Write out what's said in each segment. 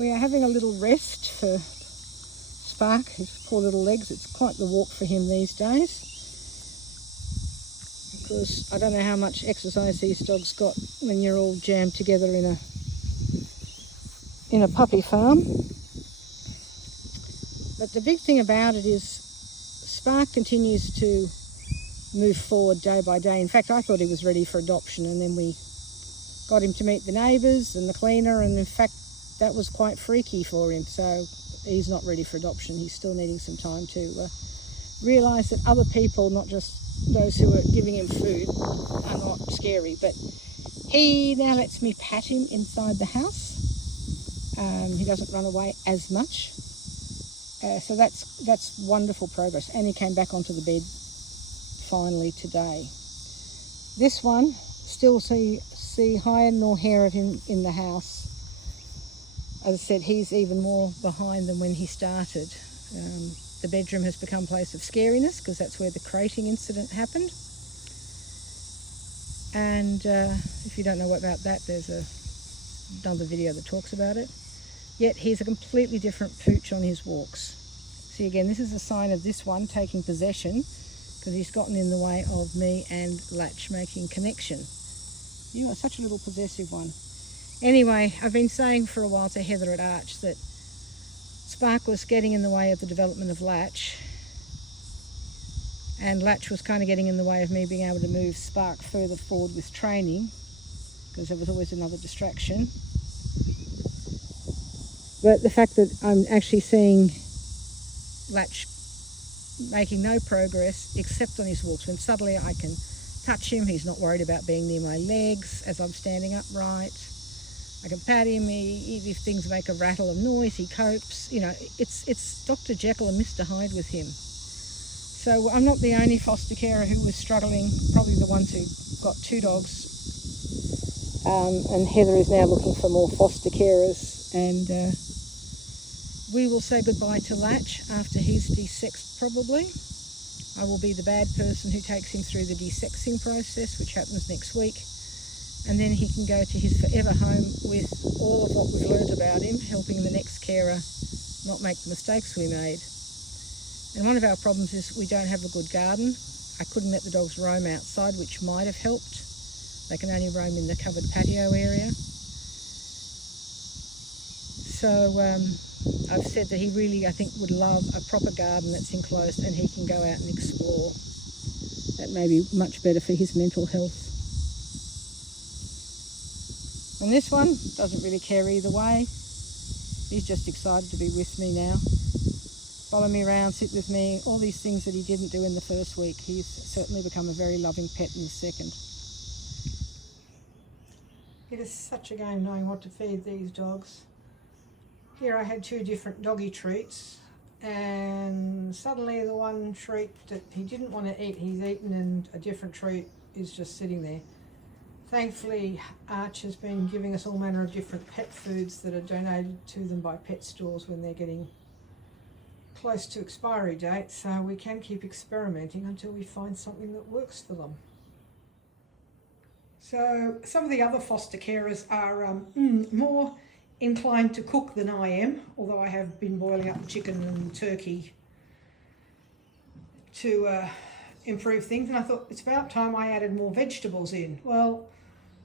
We are having a little rest for Spark, his poor little legs. It's quite the walk for him these days, because I don't know how much exercise these dogs got when you're all jammed together in a puppy farm. But the big thing about it is Spark continues to move forward day by day. In fact, I thought he was ready for adoption, and then we got him to meet the neighbours and the cleaner, and in fact that was quite freaky for him. So he's not ready for adoption. He's still needing some time to realise that other people, not just those who are giving him food, are not scary. But he now lets me pat him inside the house. He doesn't run away as much. So that's wonderful progress. And he came back onto the bed finally today. This one, still see hide nor hair of him in the house. As I said, he's even more behind than when he started. The bedroom has become a place of scariness because that's where the crating incident happened. And if you don't know about that, there's another video that talks about it. Yet he's a completely different pooch on his walks. See, again, this is a sign of this one taking possession because he's gotten in the way of me and Latch making connection. You are such a little possessive one. Anyway, I've been saying for a while to Heather at Arch that Spark was getting in the way of the development of Latch, and Latch was kind of getting in the way of me being able to move Spark further forward with training, because there was always another distraction. But the fact that I'm actually seeing Latch making no progress except on his walks, when suddenly I can touch him, he's not worried about being near my legs as I'm standing upright. I can pat him, if things make a rattle of noise, he copes. You know, it's Dr. Jekyll and Mr. Hyde with him. So I'm not the only foster carer who was struggling, probably the ones who got 2 dogs. And Heather is now looking for more foster carers, and we will say goodbye to Latch after he's desexed probably. I will be the bad person who takes him through the desexing process, which happens next week. And then he can go to his forever home with all of what we've learnt about him, helping the next carer not make the mistakes we made. And one of our problems is we don't have a good garden. I couldn't let the dogs roam outside, which might have helped. They can only roam in the covered patio area. So I've said that he really, I think, would love a proper garden that's enclosed and he can go out and explore. That may be much better for his mental health. And this one doesn't really care either way. He's just excited to be with me now. Follow me around, sit with me, all these things that he didn't do in the first week. He's certainly become a very loving pet in the second. It is such a game knowing what to feed these dogs. Here I had 2 different doggy treats, and suddenly the one treat that he didn't want to eat, he's eaten, and a different treat is just sitting there. Thankfully, Arch has been giving us all manner of different pet foods that are donated to them by pet stores when they're getting close to expiry date, so we can keep experimenting until we find something that works for them. So some of the other foster carers are more inclined to cook than I am, although I have been boiling up the chicken and turkey to improve things, and I thought it's about time I added more vegetables in. Well,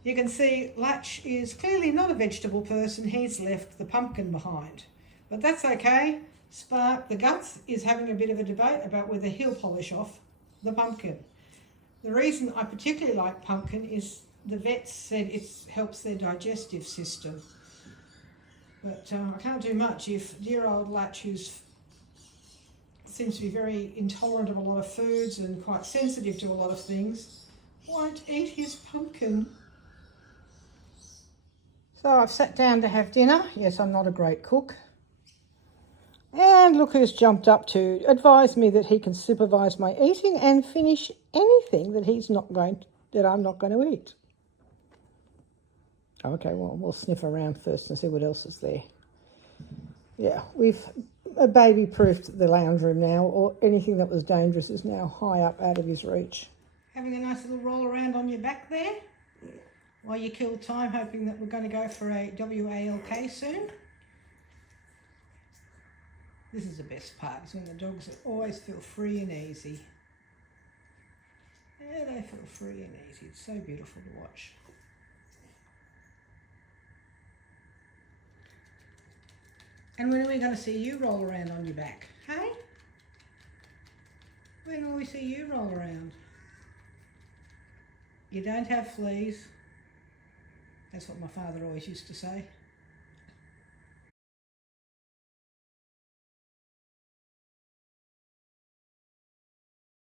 you can see Latch is clearly not a vegetable person. He's left the pumpkin behind, but that's okay. Spark, the guts, is having a bit of a debate about whether he'll polish off the pumpkin. The reason I particularly like pumpkin is the vets said it helps their digestive system. But I can't do much if dear old Latch, who seems to be very intolerant of a lot of foods and quite sensitive to a lot of things, won't eat his pumpkin. So I've sat down to have dinner. Yes, I'm not a great cook. And look who's jumped up to advise me that he can supervise my eating and finish anything that I'm not going to eat. Okay, well, we'll sniff around first and see what else is there. Yeah, we've baby-proofed the lounge room now, or anything that was dangerous is now high up out of his reach. Having a nice little roll around on your back there while you kill time, hoping that we're going to go for a WALK soon. This is the best part, is when the dogs always feel free and easy. Yeah, they feel free and easy. It's so beautiful to watch. And when are we going to see you roll around on your back? Hey? When will we see you roll around? You don't have fleas. That's what my father always used to say.